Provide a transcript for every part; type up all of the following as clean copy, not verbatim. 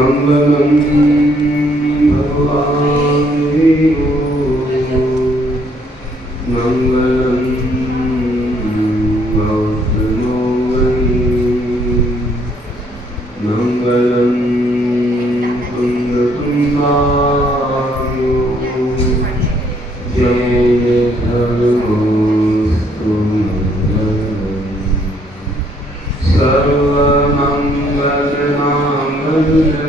मंगलम भगवान विष्णु मंगलम भक्तमोगनी मंगलम कुंदकुंदायो जय धर्मोस्तु मंगलम सर्वमंगलमांगल्यं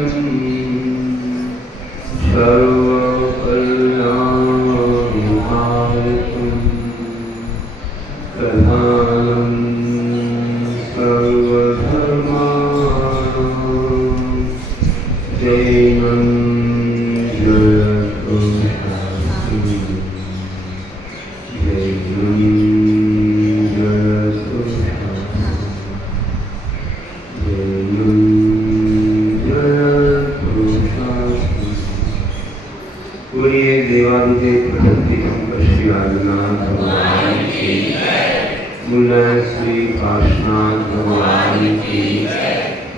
सर्वकल्याणदायकं प्रधानं सर्वधर्माणां जयं जयतु शास्त्री जयं जयतु बोलिए देवादिदेव प्रकृति शंकर श्री आदिनाथ भगवान की मुल्ला श्री काशनाथ भगवान की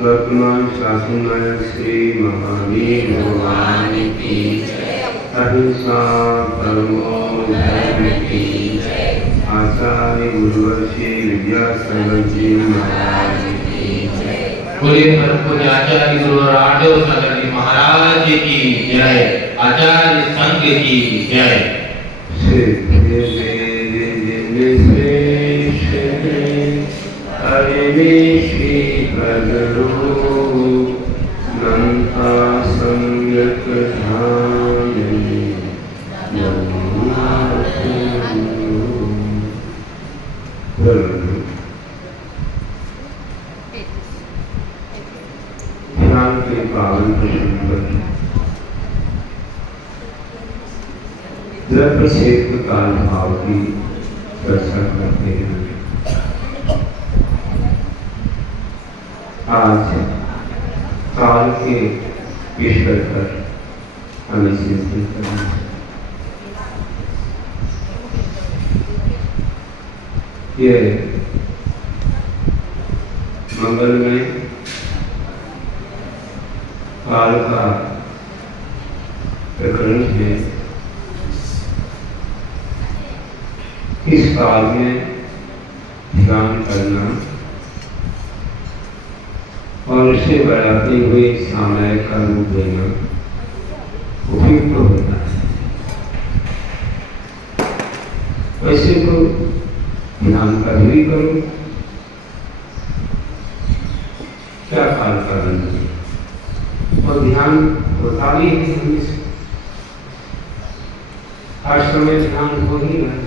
वर्तमान शासन श्री महावीर भगवान की अहिंसा परमो धर्म की आचार्य गुरुवर श्री विद्यासागर जी महाराज की बोलिए परम पूज्य आचार्य गुरु राघव सागर जी महाराज की जय आचार्य संघ की जय हरे श्री भद्रूप नंता सम्यक ध्यान ध्यान के पावन प्रसंग पर द्रव्य क्षेत्र काल भाव की चर्चा करते हैं। आज काल के विषय पर हमें चिंतन करना है। ये मंगलमय काल का प्रकरण है। इस काल में ध्यान करना और उसे बढ़ाते हुए सामयिक का रूप देना उपयुक्त होता है। वैसे तो ध्यान कभी भी करो, क्या काल का रंग और ध्यान होता भी है। हर समय ध्यान हो ही रहा है।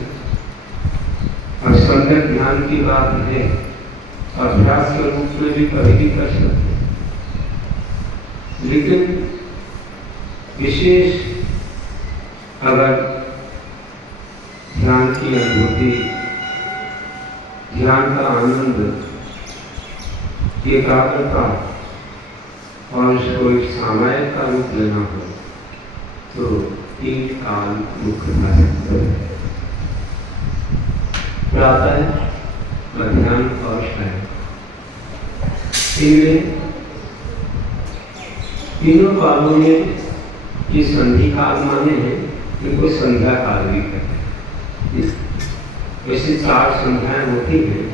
और सम्यक ध्यान की बात है, अभ्यास के रूप में भी कभी भी कर सकते हैं, लेकिन विशेष अगर ध्यान की अनुभूति, ध्यान का आनंद, एकाग्रता और उसको एक सामयिक का रूप लेना हो तो तीन काल मुख्यतः है। प्रातः, मध्याह्न और सायं। तीनों कालों में ये संधि काल माने हैं, इनको संध्या काल भी कहते हैं। वैसे 4 संध्याएं होती हैं।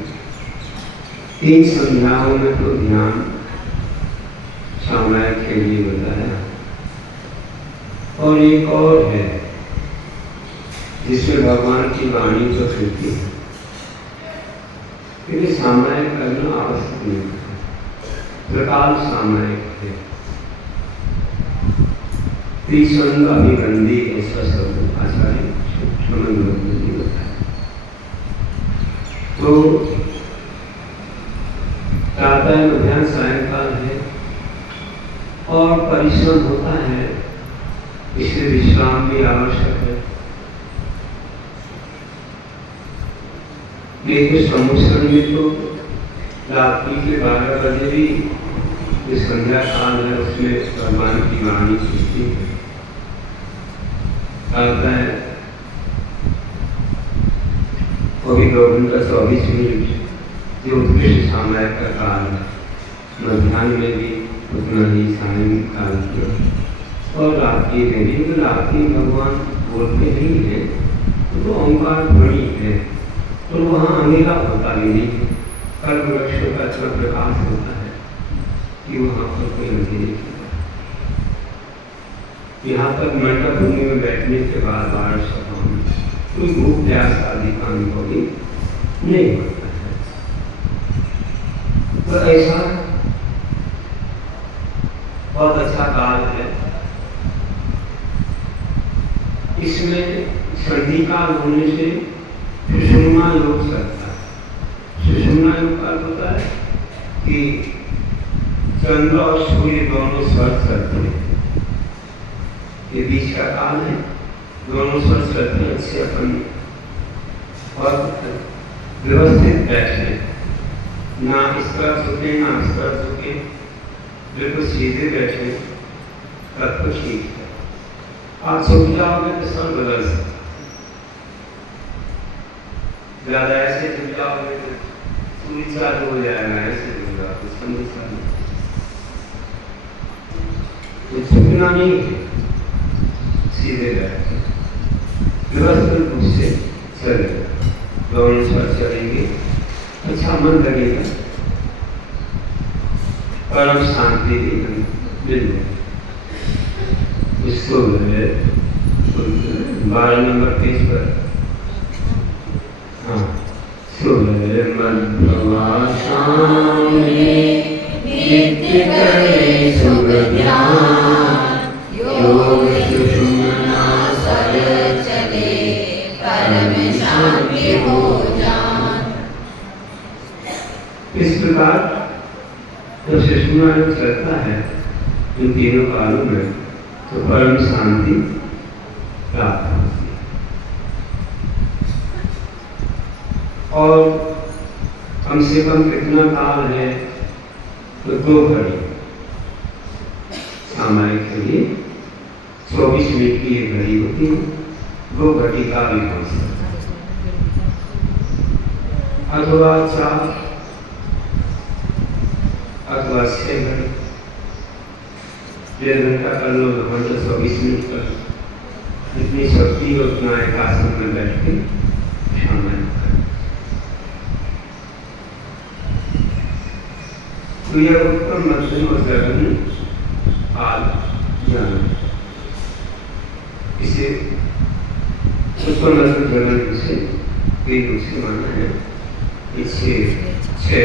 3 संध्याओं में तो ध्यान सामयिक के लिए बताया, और एक और है जिसमें भगवान की वाणी तो कहती है, क्योंकि सामयिक करना आवश्यक नहीं है। प्रकाल सामयिक है। त्रिसंग अभिगंधी ऐसा शब्द आचार्य जी बताया। तो प्रातः, मध्याह्न, सायंकाल है और परिश्रम होता है, इससे विश्राम भी आवश्यक है। लेकिन समुद्र में तो रात्रि के 12 बजे भी जो संध्या काल है उसमें भगवान की वाणी सुनती है। आता है वो भी 2 घंटा 24 मिनट जो उत्कृष्ट सामयिक का काल है। मध्याह्न में भी उतना ही सायंकाल किया और रात की देवी तो रात की भगवान बोलते नहीं है तो ओंकार ध्वनि है तो वहाँ अंधेरा होता ही नहीं, कल्प वृक्ष का इतना प्रकाश होता है कि वहाँ पर कोई अंधेरे नहीं। यहाँ तक मंडप भूमि में बैठने के बाद बाहर सभा में कोई भूख प्यास आदि का अनुभव भी नहीं होता है। तो ऐसा बहुत अच्छा काल है। इसमें संधि काल होने से सुषुम्ना योग चलता है। सुषुम्ना योग का होता है कि चंद्र और सूर्य दोनों स्वर्ग चलते हैं, ये बीच का काल है, दोनों स्वर्ग चलते हैं। इससे अपन और व्यवस्थित बैठे, ना इस तरफ झुके ना इस तरफ झुके, बिल्कुल सीधे बैठे, तब तो ठीक है। आप झुक जाओगे तो सब बदल सकते, ज्यादा ऐसे झुक जाओगे तो सूर्य चालू हो जाएगा, ऐसे झुक जाओ तो चंद्र चालू। तो झुकना नहीं है, सीधे बैठे व्यवस्थित रूप से चलेगा, दोनों स्वर चलेंगे, अच्छा मन लगेगा, परम शांति मिल जाएगी। उसको 12 नंबर पेज पर हाँ सुबह मध्वा शाम नित्य करे शुभ ध्यान, योग सुषुम्ना सर चले परम शांति हो जान। इस प्रकार जब सुषुम्ना योग चलता है इन तीनों कालों में तो परम शांति प्राप्त होती है। और कम से कम कितना काल है तो 2 घड़ी सामायिक के लिए 24 मिनट की एक घड़ी होती है, 2 घड़ी का भी हो सकता है, अथवा 4 अथवा 6 घड़ी, 1.5 घंटा कर लो, 24 मिनट कर लो, जितनी शक्ति हो उतना एक आसन में बैठ के शामिल कर। तो यह उत्तम मध्यम और जघन्य काल जाना, इसे उत्तम मध्यम जघन्य से तीन रूप से माना है। इसे 6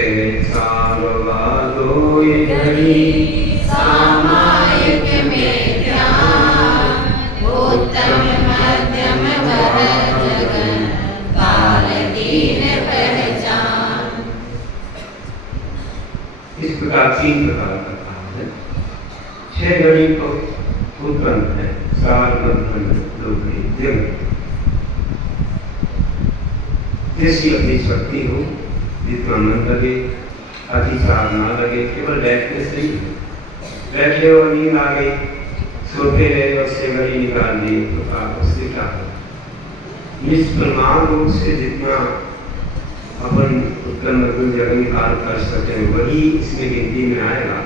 4 2 घड़ी सामायिक में ध्यान, उत्तम मध्यम वर जगन काल तीन पहचान। इस प्रकार 3 प्रकार का काल है। 6 घड़ी तो उत्तम है, 4 मध्यम 2 घड़ी जगन। जैसी अपनी शक्ति हो, जितना मन लगे, अतिचार ना लगे, केवल बैठने से ही बैठे और नींद आ गई, सोते रहे और 6 घड़ी निकाल दी तो आप उससे क्या हो। निष्प्रमाण रूप से जितना अपन उत्तम मध्यम जगन काल कर सकते हैं वही इसमें गिनती में आएगा।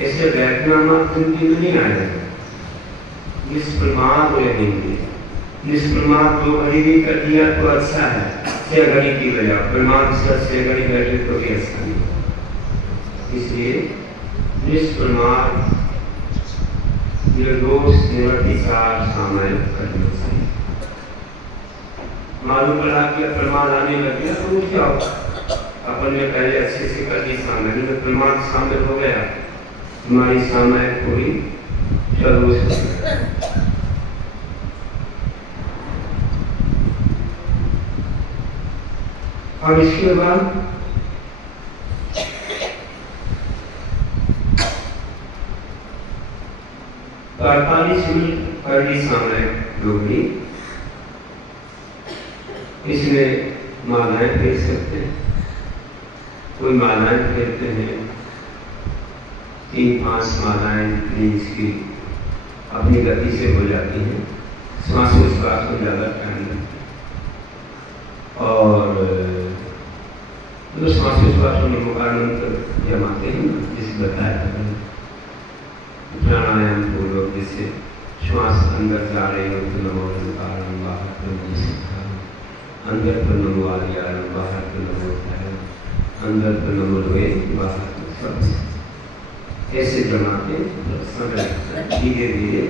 ऐसे बैठना मात्र गिनती में नहीं आएगा। निष्प्रमाण रहेंगे, निष्प्रमाण 2 घड़ी भी कर दिया तो अच्छा है, 6 घड़ी की बजाय प्रमाण से 6 घड़ी बैठे तो भी अच्छा नहीं। इसलिए निष्प्रमाण निर्दोष निवर्तिचार सामायिक करना चाहिए। मालूम पड़ा कि प्रमाण आने लग गया तो क्या होगा, अपन ने पहले अच्छे से कर दी सामायिक में प्रमाण शामिल हो गया, हमारी सामायिक पूरी चलो। अब इसके बाद पहली सामायिक डोगरी, इसमें मालाएं फेर सकते हैं। कोई मालाएं फेरते हैं 3-5 मालाएं जितनी इसकी अपनी गति से हो जाती हैं, श्वासोच्छ्वास में ज़्यादा टाइम लगता है। और तो श्वासोच्छ्वास में मुखानंतर जमाते हैं जिस बताया था, प्राणायाम पूर्वक जैसे श्वास अंदर जा रही हो तो नमो ओंकारम, बाहर तो नमो सिद्धारम, अंदर तो नमो आर्याम, बाहर तो नमो ध्यानम, अंदर तो नमो लोए, बाहर तो सब। ऐसे जमाते समय धीरे धीरे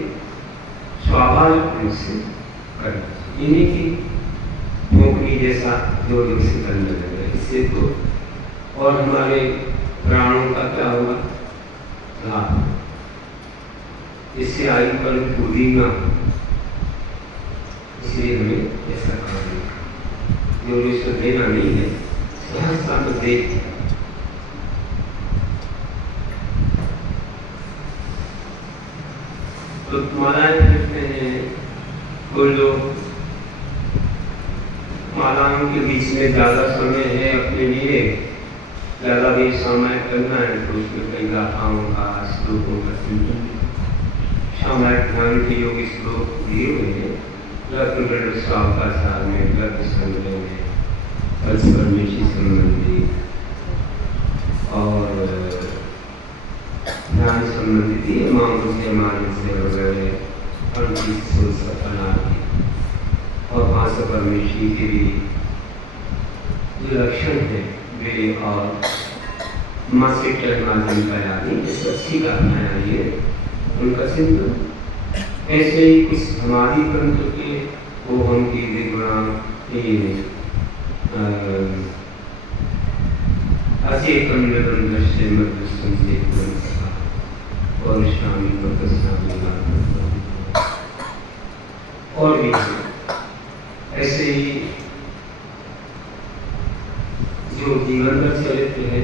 स्वाभाविक रूप से करना, इन्हीं की ठोकरी जैसा जो से करने लगे। इससे तो और हमारे प्राणों का क्या होगा लाभ, इससे आयु पर पूरी ना, इसलिए हमें ऐसा करना जो इसको देना नहीं है सहजता में दे। तो मालाएं कहते हैं, कोई लोग मालाओं के बीच में ज्यादा समय है अपने लिए, ज्यादा भी समय करना है तो उसमें कई गाथाओं का श्लोकों का चिंतन, सामायिक ध्यान के योग श्लोक दिए हुए हैं, लग्न स्वावकाचार में, लग्न संग्रह में, परमेशी संबंधी और ध्यान संबंधी मामलों से मानस से वगैरह और वहाँ से परमेशी के भी जो लक्षण है वे और मासिक माध्यम का यानी सच्ची घटना है उनका चिंतन। ऐसे ही कुछ हमारी तंत्र के वो हम की गुणा अचेतन मृदन दृश्य मृदृष्टम चेतन और शामी और भी ऐसे ही जो जीवन का चरित्र है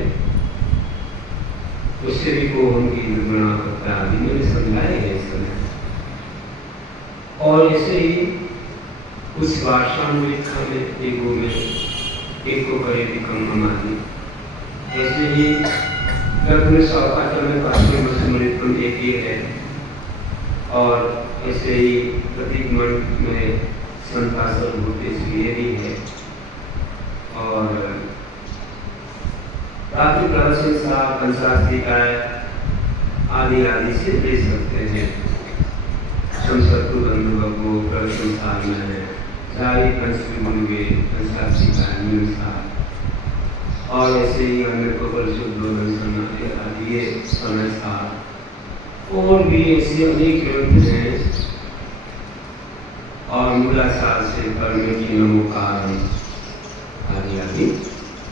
उससे भी को हम की निर्गुणा करता आदि मैंने समझाए है इस समय। और ऐसे ही उस वार्षानुलिखा में एगो में एक को करे कम हमारी, ऐसे ही लग्न स्वावकाचार में पार्थिव स्मृतिम एक ही है। और ऐसे ही प्रतीक मंड में संतासर होते इसलिए भी है। और प्राप्ति प्रदर्शन साहब कंसास्ती का आदि आदि से ले सकते हैं। संसर्तु बंधु बबू प्रदर्शन साहब में है चाहे पंचमी गुरुवे कंसास्ती का निम्सा। और ऐसे ही हमें को परिशुद्धोधन करना आदि समय साहब और भी ऐसे अनेक ग्रंथ हैं। और मूलाचार से परमेटी नमोकार आदि आदि,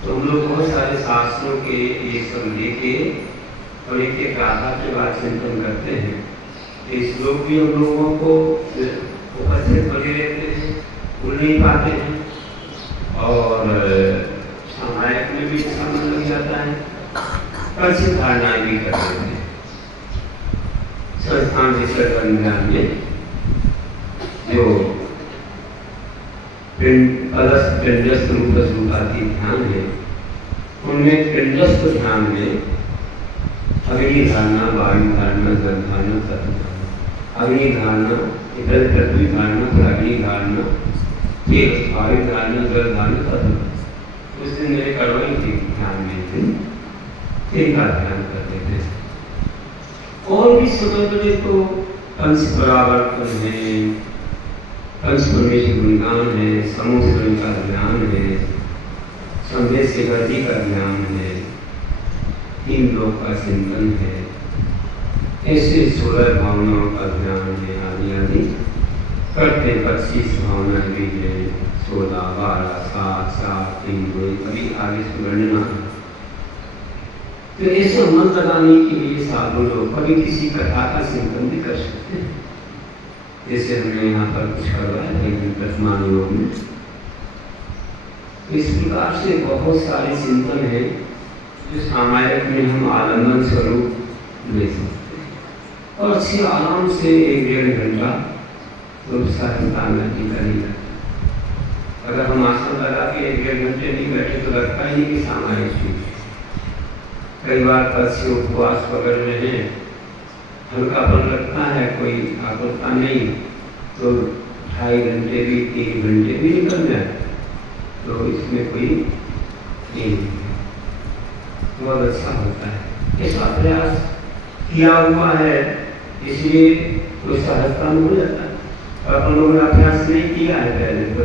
तो हम लोग बहुत सारे शास्त्रों के ये सब लेके और एक गाथा के बाद चिंतन करते हैं। इस लोग भी हम लोगों को उपस्थित बने रहते हैं, भूल नहीं पाते हैं और सामायिक में भी समय लग जाता है, कल धारणाएं भी कर देते हैं। संस्थान विसर्जन में जो पिंडस्थ रूपाती ध्यान है, उनमें पिंडस्थ ध्यान में अग्नि धारणा, वायु धारणा, जल धारणा, तत्व धारणा, अग्नि धारणा, इतर पृथ्वी धारणा, फिर अग्नि धारणा, फिर वायु धारणा, जल धारणा, तत्व। उस दिन मेरे करवाई थी ध्यान में का ध्यान करते थे। और भी समय बने तो पंच परावर्तन है, पंच परमेश गुणगान है, समूह का ध्यान है, संदेश से गति का ध्यान है, तीन लोक का चिंतन है, ऐसे 16 भावनाओं का ध्यान है आदि आदि करते। 25 भावना भी है, 16, 12, 7, 7, 3, 2 कभी आगे से गणना। तो ऐसे मन लगाने के लिए साधु लोग कभी किसी कथा का चिंतन भी कर सकते हैं, जैसे हमने यहाँ पर कुछ करवाया लेकिन वर्तमान योग में। इस प्रकार से बहुत सारे चिंतन है जो सामायिक में हम आलम्बन स्वरूप ले सकते हैं। और अच्छे आराम से 1-1.5 घंटा तो साधना की करेगा। अगर हम आसन लगा के 1-1.5 घंटे नहीं बैठे तो लगता ही नहीं कि सामायिक चीज। कई बार पक्षी उपवास पकड़ रहे हैं, हल्कापन लगता है, कोई आकुलता नहीं, तो 2.5 घंटे भी 3 घंटे भी निकल जाए तो इसमें कोई नहीं, बहुत अच्छा होता है। ऐसा प्रयास किया हुआ है इसलिए कोई सहजता में हो जाता है। अपन लोगों ने अभ्यास नहीं किया है पहले तो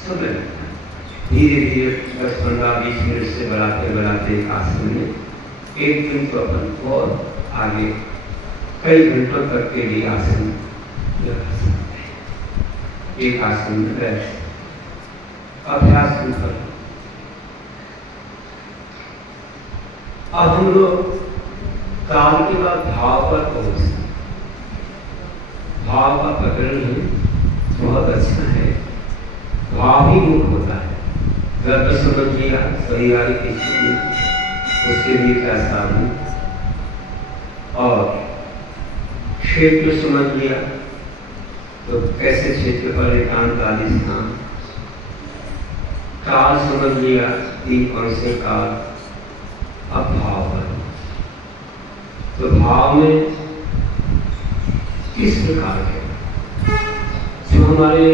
समय लगता है। धीरे धीरे 10-15-20 मिनट से बढ़ाते बढ़ाते एक आसन में एक दिन तो अपन और आगे कई घंटों तक के लिए आसन लगा सकते हैं। एक आसन में बैठ अभ्यास कर। अब हम लोग काल के बाद भाव पर पहुंचे। भाव का प्रकरण बहुत अच्छा है। भाव ही मुख होता है। गर्भ समझ लिया सही वाली किसी में उसके लिए क्या साधन, और क्षेत्र समझ लिया तो कैसे क्षेत्र पर एकांत आदि स्थान, काल समझ लिया 3 कौन से काल। अब भाव पर, तो भाव में किस प्रकार है जो हमारे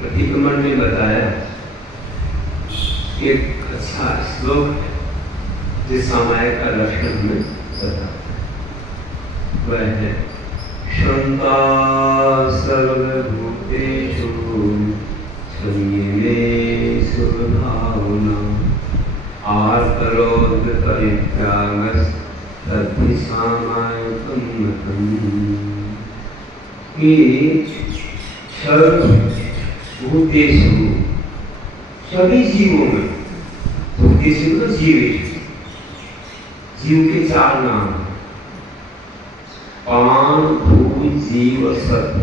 प्रतिक्रमण में बताया एक अच्छा श्लोक है जिस समय का लक्षण हमें बताता है। वह है क्षमता सर्वभूतेषु संयमेषु भावना आर्तरोध परित्यागः तद्धि सामायिकं मतम्। कि सर्वभूतेषु सभी जीवों में, भूतेषु तो जीवेषु, जीव के 4 नाम हैं, पान भूत जीव और सत्व।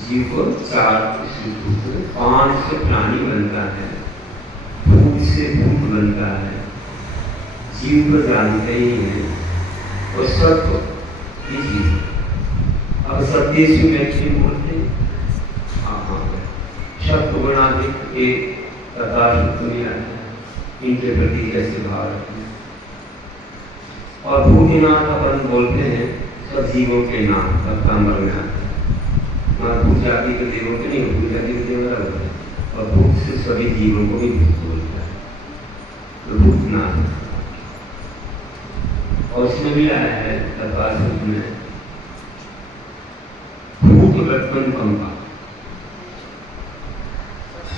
जीव को 4 पान से प्राणी बनता है, भूत से भूत बनता है, जीव को जानते ही हैं, और सत्व ही जीव। अब सत्येषु व्यक्ति बोलते शब्द गुणाधिक एक तथा दुनिया इनके प्रति कैसे भाव रखते हैं। और भूतिनाथ अपन बोलते हैं सब जीवों के नाम भक्तांबर में आते हैं। भूत जाति के देवों के नहीं, भूत जाति के देव अलग है, और भूत से सभी जीवों को भी भूत बोलता है, तो भूतनाथ। और उसमें भी आया है तथा में भूत वर्तन कंपा।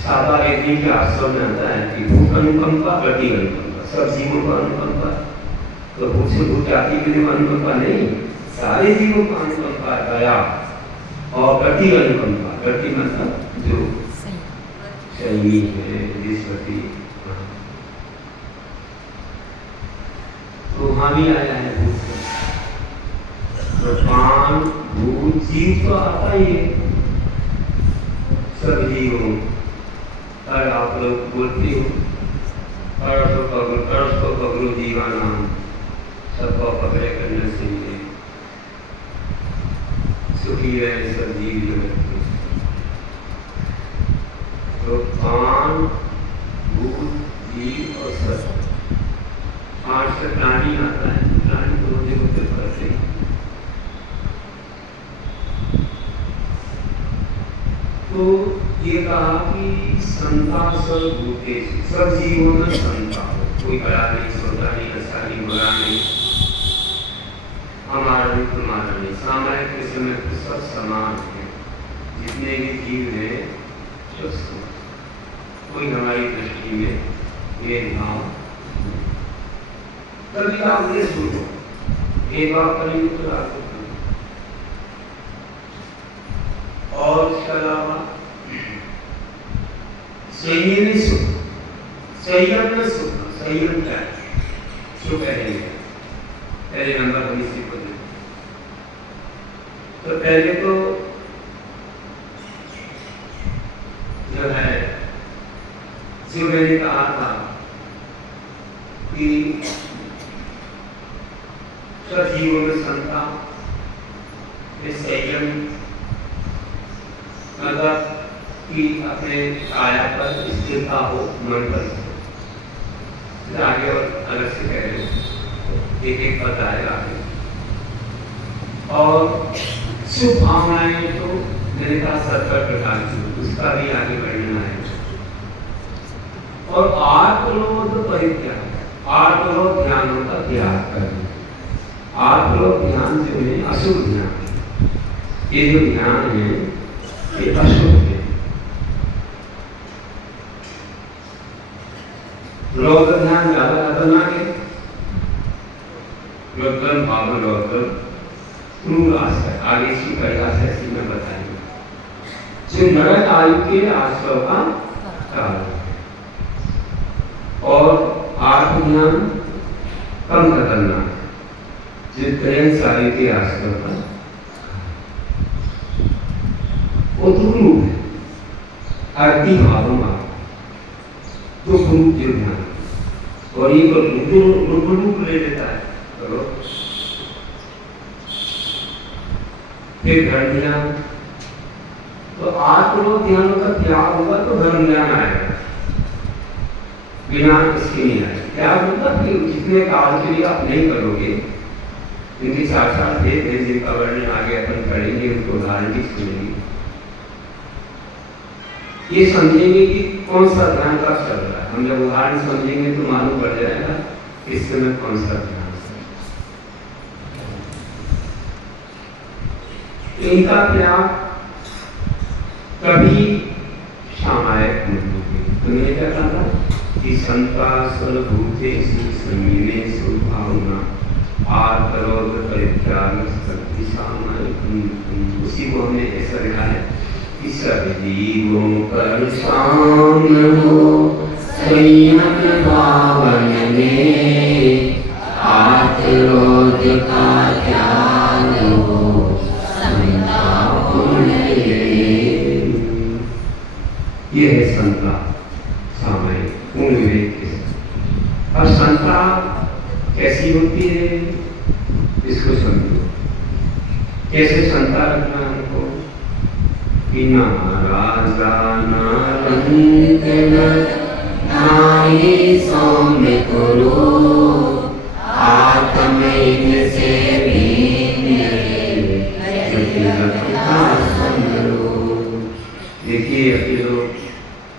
सादा वेदी के आश्रम में आता है कि भूत अनुकंपा प्रति अनुकंपा, सब जीवों का अनुकंपा। तो भूत से भूत जाति के लिए अनुकंपा नहीं, सारे जीवों का अनुकंपा दया और प्रति अनुकंपा। प्रति मतलब जो सही है विश्वती, तो वहां भी आया है भूत। तो पान भूत जीव तो आता ही है सब जीवों। और आप लोग बोलते हो तरस को पकड़ो जीवाना, सबको पकड़े करने से सुखी रहे सब जीव जगत। तो पान भूत जीव और सत्य, 5 से प्राणी आता है। प्राणी को होते होते करते तो ये कहा कि संता सर्वभूतेषु, सब जीवों में संता हो, कोई बड़ा नहीं, छोटा नहीं, अच्छा नहीं, बुरा नहीं, हमारा नहीं तुम्हारा नहीं, सामायिक के समय तो सब समान है। जितने भी जीव हैं सब समान, कोई हमारी दृष्टि में भेदभाव। कभी आप ये सोचो भेदभाव करेंगे तो आपको, और इसके अलावा संयम सुख, संयम में सुख, संयम क्या है? सुख कहेंगे पहले नंबर हम इसी को दें। तो पहले तो जो है जो मैंने कहा था कि सब जीवों में समता, संयम मतलब कि अपने काया पर स्थिरता हो, मन पर। आगे और अलग से कह रहे हो, एक एक पद आएगा आगे। और शुभ भावनाएं तो मैंने कहा 70 प्रकार की, उसका भी आगे वर्णन आएगा। और आत्मलोध परित्याग, आत्मलोध ध्यानों का त्याग करना। आप लोग ध्यान जो है अशुभ ध्यान, ये जो ध्यान है ये अशुभ है। लोग ध्यान ज्यादा खतरनाक है। लोकल भाव लोकल क्रूर आशय, आगे की कई आशय से मैं बताएंगे जो नरक आयु के आश्रव का कारण है। और आत्म ध्यान कम खतरनाक जो त्रयन सारी के आश्रव का वो दुरूप है। अति भावना तो रूप जो ध्यान और ये रूप ले लेता है। करो फिर धर्म ध्यान, तो आत्म ध्यान का त्याग होगा तो धर्म ध्यान आएगा, बिना इसके नहीं आएगा। त्याग मतलब कि जितने काल के लिए आप नहीं करोगे, इनके साथ साथ जिनका वर्णन आगे अपन करेंगे उनको उदाहरण भी सुनेंगे, ये समझेंगे कि कौन सा ध्यान कब चल रहा है। हम जब उदाहरण समझेंगे तो मालूम पड़ जाएगा इस समय कौन सा ध्यान। इनका त्याग कभी सामायिक नहीं होगी। तो मैंने क्या कहा था कि संता सर्वभूतेषु संयमेषु भावना आत्मरोध परित्याग शक्ति सामायिक। उसी को हमने ऐसा लिखा है कि सब जीवों पर साम्य हो संयम भावन में आत्मरोध का त्याग हो ये है संता सामायिक पूर्ण विवेक के साथ। अब संता कैसी होती है इसको समझो। कैसे संता रखना हमको कि ना राजा ना रंग ना ही सौम्य करो आत्म से देखिए अभी लोग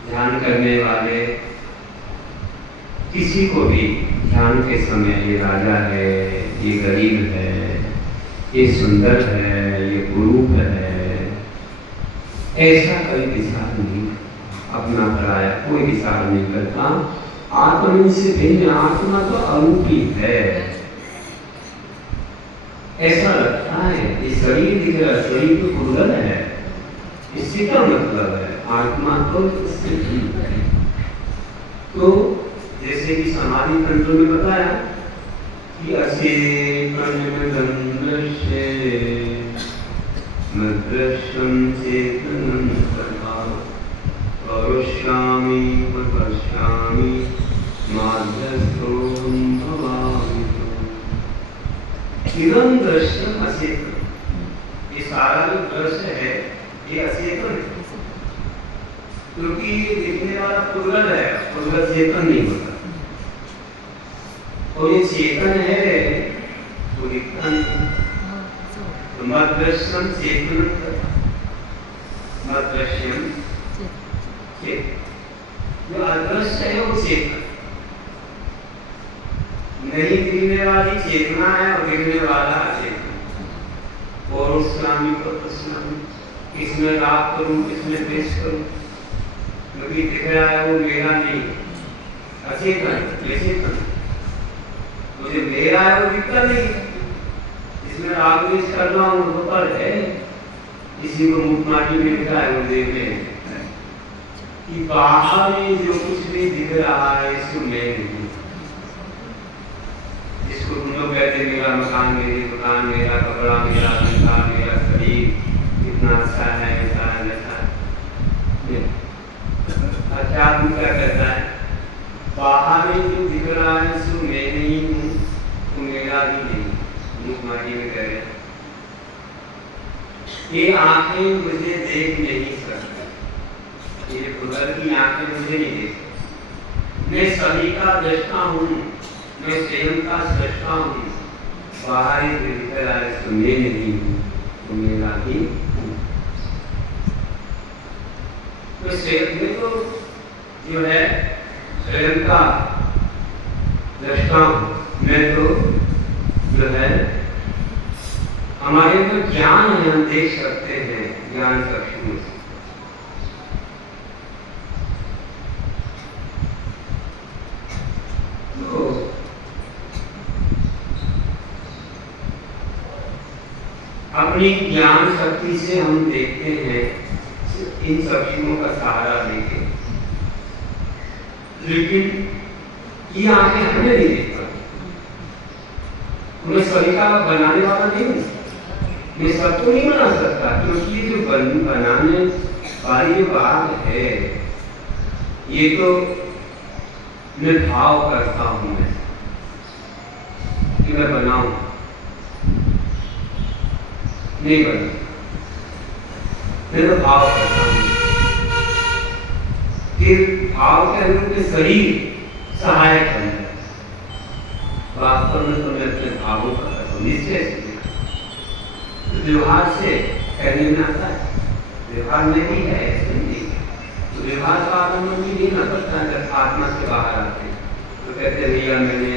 ध्यान करने वाले किसी को भी ध्यान के समय ये राजा है, ये गरीब है, ये सुंदर है, ये कुरूप है, ऐसा कोई विचार नहीं, अपना पराया कोई विचार नहीं करता। आत्मा से भिन्न, आत्मा तो अरूपी है ऐसा लगता है। ये शरीर दिख रहा है, शरीर तो दुर्बल है, इससे क्या मतलब है? आत्मा तो इससे भिन्न है। तो जैसे कि समाधि तंत्र में बताया कि अचेतन दंडस्य मद्रश्यं चेतनं तथा करोष्यामि पश्यामि माध्यस्थोऽहं भवामि। इदं दृश्यम अचेतन, ये सारा जो दृश्य है ये अचेतन है, क्योंकि ये देखने वाला पुर्गल है, पुर्गल चेतन नहीं होता। और ये चेतन है वो दिखता नहीं। तो मद्रश्यम चेतन, मद्रश्यम चेतन, जो अदृश्य है वो चेतन नहीं, दिखने वाली चेतना है और दिखने वाला अचेतन। और स्वामी को स्वामी इसमें राग करूं, इसमें द्वेष करूं, क्योंकि दिख रहा है वो मेरा नहीं, अचेतन चेतन। मुझे मेरा है वो दिखता नहीं, इसमें राग द्वेष कर रहा हूं वो पर है। इसी को मुख माटी में लिखा है गुरुदेव ने कि बाहर में जो कुछ भी दिख रहा है इसको मैं नहीं। इसको तुम लोग कहते मेरा मकान, मेरी दुकान, मेरा कपड़ा, मेरा संसार, मेरा शरीर कितना अच्छा है, ऐसा है वैसा है। अच्छा तुम क्या कहता है? बाहर में जो दिख रहा है इसको मैं नहीं हूँ, तो मेरा भी नहीं। मुख माटी में कह रहे ये आंखें मुझे देख नहीं सकती, ये खुदा की आंखें मुझे नहीं देख सकती। मैं सभी का दृष्टा हूँ, मैं स्वयं का सृष्टा हूँ। बाहरी दिख रहा है इसको मैं नहीं हूँ, तो मेरा भी। तो स्वयं में तो जो है स्वयं का दृष्टा हूँ, मैं तो जो है हमारे अंदर ज्ञान है, हम देख सकते हैं ज्ञान चक्षु से। तो अपनी ज्ञान शक्ति से हम देखते हैं इन चक्षुओं का सहारा लेके, लेकिन ये आंखें हमें नहीं देख पाती। उन्हें सभी का बनाने वाला नहीं, मैं सबको नहीं बना सकता, क्योंकि ये जो बनाने वाली जो बात है, ये तो निर्भाव करता हूं मैं कि मैं बनाऊं, नहीं बना, मैं तो भाव करता हूं। फिर भाव के अंदर के शरीर सहायक बन जाए। वास्तव में तो मैं अपने भावों का करता हूं, निश्चय से व्यवहार से करने में आता है, व्यवहार में भी है, ऐसे नहीं। तो व्यवहार का आगमन भी नहीं ना करता है। जब आत्मा से बाहर आते हैं तो कहते भैया मैंने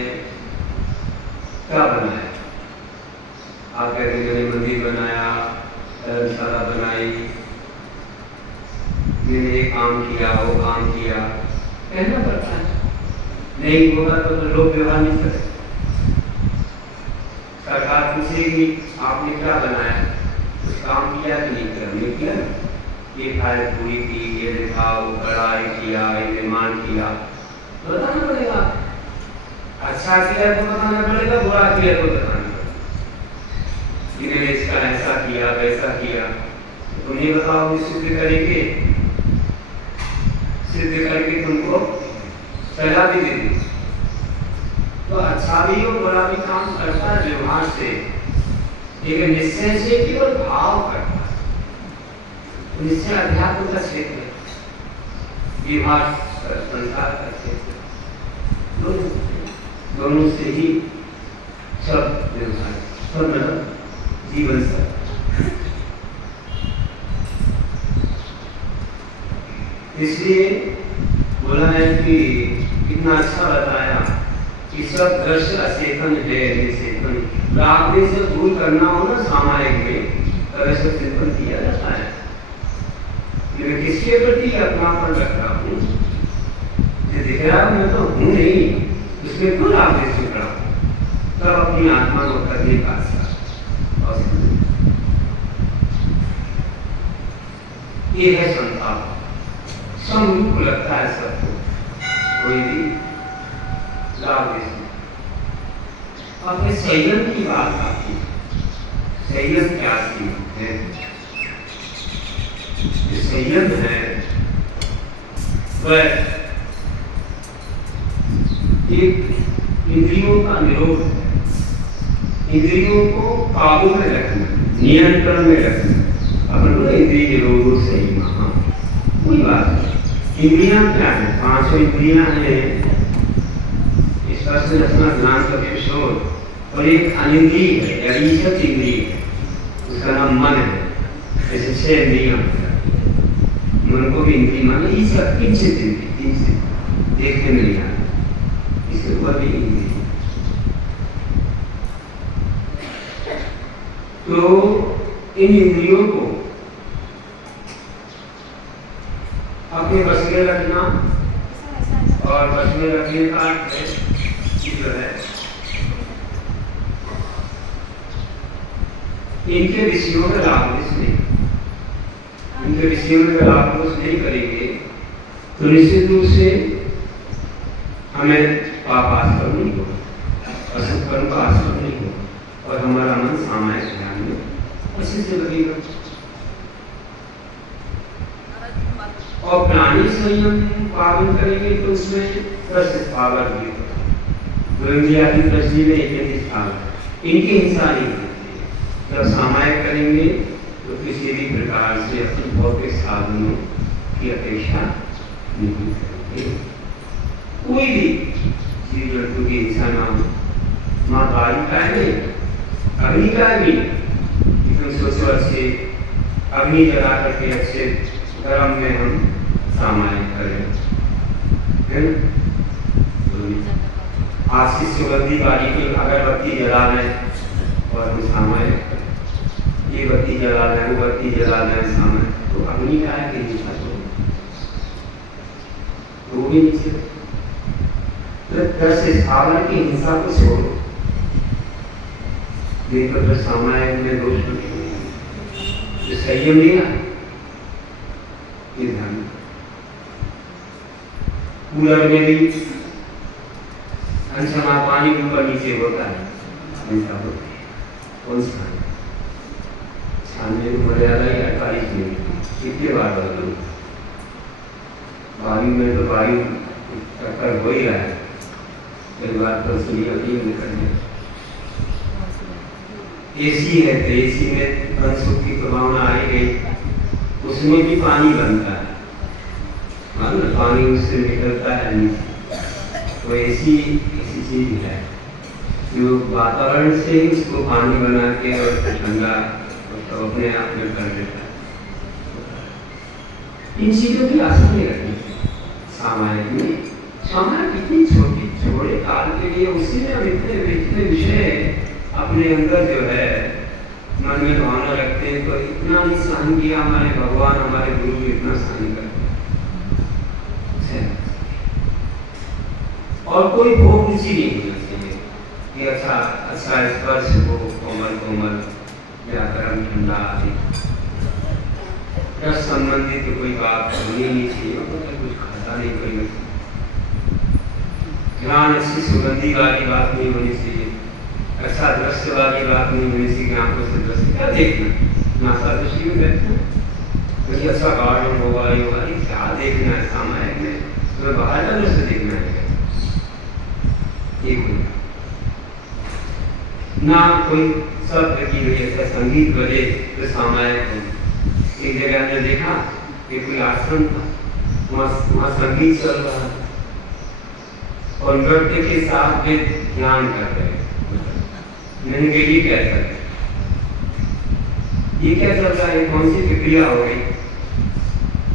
क्या बनाया, आप कहते मैंने मंदिर बनाया, धर्मशाला बनाई, मैंने ये काम किया, वो काम किया, कहना पड़ता है। नहीं होगा तो लोग व्यवहार नहीं करते। सरकार पूछेगी आपने क्या बनाया, कुछ काम किया कि नहीं किया, नहीं किया, ये खाए पूरी की, ये दिखाओ, कढ़ाई किया, ये निर्माण किया, तो बताना पड़ेगा। अच्छा किया तो बताना पड़ेगा, बुरा किया तो बताना पड़ेगा। इन्होंने इसका ऐसा किया, वैसा किया, तुम नहीं बताओ, सिद्ध करेंगे, सिद्ध करके तुमको सलाह भी दे दी। तो अच्छा भी और बुरा भी काम करता है व्यवहार से, लेकिन निश्चय से केवल भाव करता है। तो निश्चय अध्यात्म का क्षेत्र है, व्यवहार संसार का क्षेत्र, दोनों से ही सब व्यवहार, सब मतलब जीवन सब। इसलिए बोला है कि कितना अच्छा बताया कि सब दृश्य अचेतन है, निचेतन। राग से दूर करना हो ना सामायिक में, तब ऐसा चिंतन किया जाता है। मैं किसके प्रति अपनापन रख रहा हूँ, जो दिख रहा है मैं तो हूँ नहीं, उसमें क्यों राग से जुड़ रहा हूँ, तब अपनी आत्मा को करने का ये है संताप। समरूप लगता है सबको, कोई भी लाभ इसमें। अपने संयम की बात आती है, संयम क्या है? संयम है वह एक इंद्रियों का निरोध है, इंद्रियों को काबू में रखना, नियंत्रण में रखना। अपन बोले इंद्रिय निरोध सही महा, कोई बात नहीं। इंद्रियां क्या है? पांचों इंद्रियां हैं, स्पर्श रसना ज्ञान चक्षु श्रोत्र, और एक अनिंद्रिय है या ईशत इंद्रिय है, उसका नाम मन है। ऐसे 6 इंद्रियां, मन को भी इंद्रिय माना, ईशत किंचित इंद्रिय, किंचित देखने में नहीं आता, इसके ऊपर भी इंद्रिय। तो इन इंद्रियों को अपने बस में रखना, और बस में रखने का जो है इनके विषयों में लाभ नहीं, इनके विषयों में लाभ नहीं करेंगे तो निश्चित रूप से हमें पाप आश्रम नहीं होगा, असत कर्म का आश्रम नहीं होगा, और हमारा मन सामायिक ध्यान में उसी से लगेगा। और प्राणी संयम पालन करेंगे तो उसमें 10 पावर भी होगा, इंद्रियादि दृष्टि में 21 पावर, इनकी हिंसा नहीं होती है। जब सामायिक करेंगे तो किसी भी प्रकार से अपने भौतिक साधनों की अपेक्षा नहीं करेंगे। कोई भी जीव जंतु की हिंसा ना हो, माँ बाई का है नहीं, अग्नि का भी, तुम सोचो अच्छे अग्नि जला करके अच्छे गर्म में हम सामायिक करें, आज की सुगंधी वाली की अगरबत्ती जला लें और हम सामायिक करें, ये बत्ती जला दें, वो बत्ती जला दें सामने, तो अग्नि का है कि नीचा वो भी नीचे। कैसे सागर की हिंसा को छोड़ो, देखो तो सामायिक में दोष जो संयम लिया ये ध्यान। कूलर में भी अंशमा पानी ऊपर नीचे होता है, ऐसा होता है। कौन सा छानने की मर्यादा 48 मिनट, कितने बार बदलो। वायु में तो वायु टक्कर हो ही रहा है, कई बार तो निकलने। एसी है तो एसी में सुख की प्रभावना आई गई, उसमें भी पानी बनता है, पानी उससे निकलता है नीचे। तो एसी ऐसी चीज है जो वातावरण से उसको पानी बना के और ठंडा तो अपने आप में कर देता है। इन चीजों की आशा नहीं रखनी सामायिक में। सामायिक इतनी छोटे काल के लिए उसी में हम इतने विषय अपने अंदर जो है मन में भावना रखते हैं, तो इतना नहीं सहन किया हमारे भगवान, हमारे गुरु इतना सहन करते हैं। और कोई भोग रुचि नहीं होना चाहिए कि अच्छा स्पर्श हो, कोमल कोमल या गर्म ठंडा आदि रस संबंधित तो कोई बात होनी नहीं चाहिए, कुछ खाता नहीं कोई, ध्यान अच्छी सुगंधी वाली बात नहीं होनी चाहिए, अच्छा दृश्य वाली बात नहीं होनी चाहिए। आंखों से दृश्य क्या देखना, नासा दृष्टि में देखना, कोई अच्छा गार्डन होगा योगा, क्या देखना है सामायिक में, तुम्हें बाहर का दृश्य देखना है एक ना कोई शब्द की हुई ऐसा संगीत बजे तो सामायिक हो। एक जगह हमने देखा कि कोई आश्रम था, वहाँ संगीत चल रहा है और नृत्य के साथ वे ध्यान कर रहे हैं। मैंने कहा ये क्या चल रहा है, ये क्या चल रहा है, कौन सी प्रक्रिया हो गई,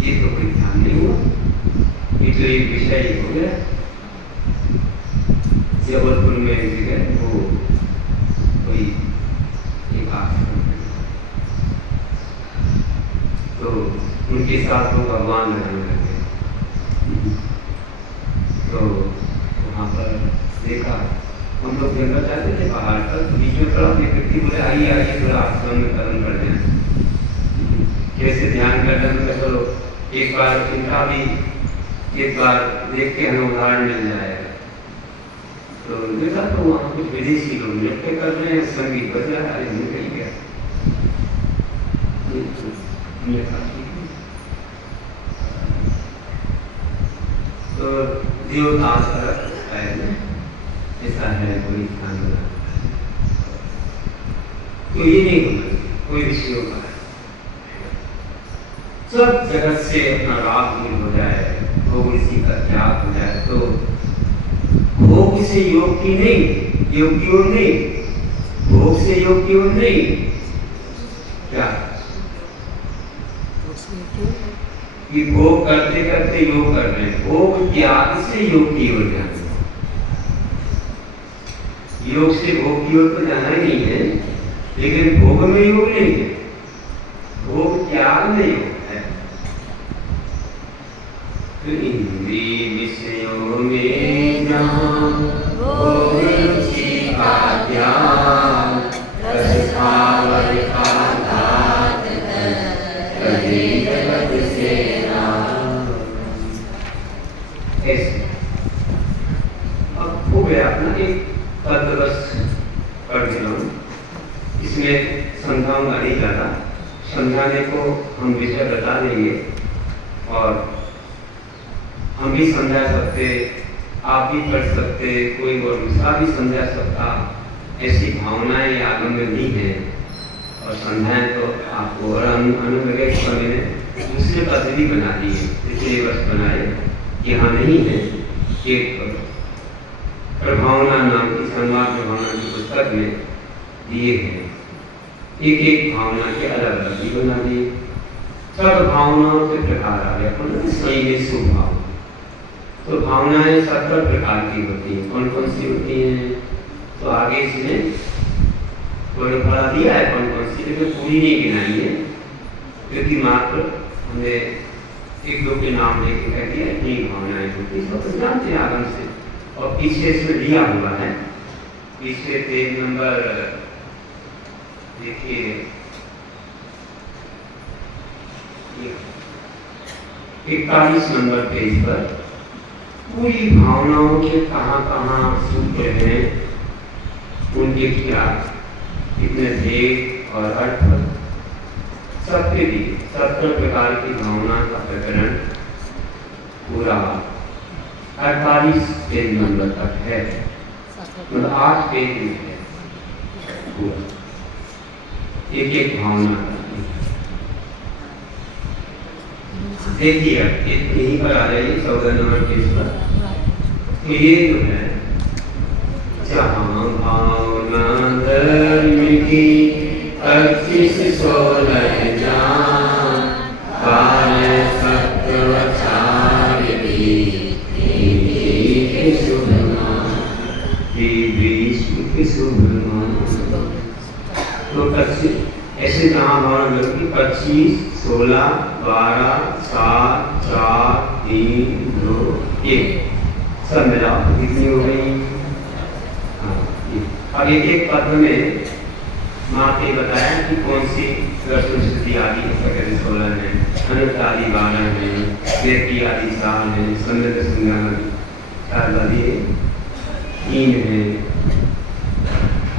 ये तो कोई ध्यान नहीं हुआ, ये तो एक विषय ही हो गया। जबलपुर में एक जगह वो कोई एक आश्रम है, तो उनके साथ वो भगवान रहने लगे, तो वहाँ पर देखा हम लोग जंगल जाते थे पहाड़ पर, तो बीच में खड़ा एक व्यक्ति बोले आइए आइए थोड़ा आश्रम में कर्म कर दें, कैसे ध्यान करना है। चलो एक बार इनका भी एक बार देख के हमें उदाहरण मिल जाएगा। तो देखा तो वहाँ कुछ विदेशी लोग नृत्य कर रहे हैं, संगीत बज रहा है, निकल गया। तो देवता ऐसा है कोई ध्यान, तो ये नहीं होना कोई विषयों का, सब जगत से अपना राग दूर हो जाए, भोग इसी का त्याग हो जाए, तो भोग से योग की नहीं, योग की ओर नहीं, भोग से योग की ओर नहीं, क्या कि भोग करते करते योग कर रहे हैं, भोग त्याग से योग की ओर जाना। योग से भोग की ओर तो जाना ही नहीं है, लेकिन भोग में योग नहीं है, भोग त्याग में योग है। तो इंद्रिय विषयों में जहाँ भोग रुचि का त्याग, रसभावर का घात कभी जगत से राम। ऐसे अब हो गया अपना एक तत्वस्त कर दिया। इसमें समझाऊंगा नहीं ज़्यादा, समझाने को हम विषय बता देंगे और हम भी समझा सकते, आप भी कर सकते, कोई और दूसरा भी समझा सकता, ऐसी भावनाएं आगम में नहीं है। और समझाएं तो आपको और अनुग्रह स्वामी ने दूसरे पद्धति बना दी है, पिछले वर्ष बनाए, यहाँ नहीं है। एक प्रभावना नाम की संवाद प्रभावना की पुस्तक में दिए हैं, एक एक भावना के अलग अलग भी बना दिए। सब भावनाओं के प्रकार आ गया, सही में शुभ भावना। तो भावनाएं 70 प्रकार की होती हैं। कौन कौन सी होती हैं? तो आगे इसमें कोई फला दिया है कौन कौन सी, लेकिन पूरी नहीं गिनाई है क्योंकि मात्र हमने एक दो के नाम लेके कह दिया इतनी भावनाएं होती है, तो जानते हैं आगम से। और पीछे इसमें दिया हुआ है, पीछे पेज नंबर देखिए 41 नंबर पेज पर पूरी भावनाओं के कहाँ कहाँ सूत्र हैं, उनके क्या कितने भेद और अर्थ सबके लिए 70 प्रकार की भावना का प्रकरण पूरा 48 पेज नंबर तक है, मतलब 8 पेज में है पूरा, एक एक भावना का। देखिए अब यहीं पर आ जाइए 14 नंबर पेज पर। तो ये जो है जहाँ भावना धर्म की 25 16 जान पाए तो ऐसे जहाँ भावना धर्म की 25 16 12 7 4 3 2 1 सब मिलाओ कितनी हो गई। अब एक पद में माँ ने बताया कि कौन सी रसों आदि 16 है, अनंत आदि 12 है, व्यक्ति आदि 7 है, संगत संज्ञान 4 आदि 3 है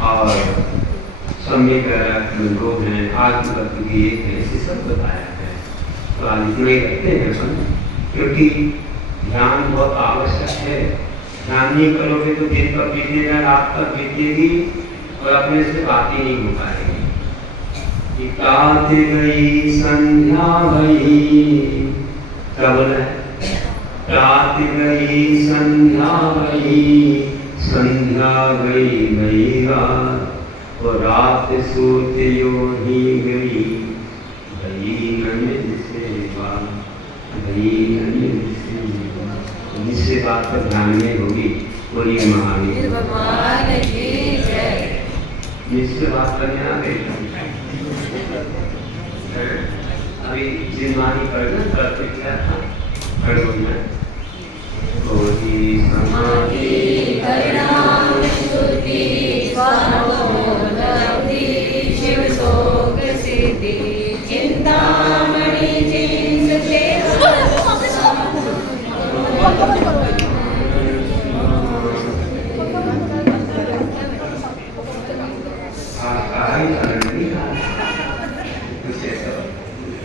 और सम्यक 2 है, आत्मतत्व की 1 है, इसे सब बताया है। तो आज इतना ही रखते हैं अपन, क्योंकि ध्यान बहुत आवश्यक है। ध्यान नहीं करोगे तो दिन पर बीतेगा, रात पर बीतेगी और अपने से बात ही नहीं हो पाएगी। रात गई संध्या गई, क्या बोला है? रात गई संध्या गई, संध्या गई रात, और रात सोते यो ही गई ननिद से बात, जिससे बात पर ध्यान में होगी बोलिए महावीर भगवान की जय। जिससे बात करने आ गई अभी जिनवानी करना प्रतिक्रिया था खड़ों में समाधि करना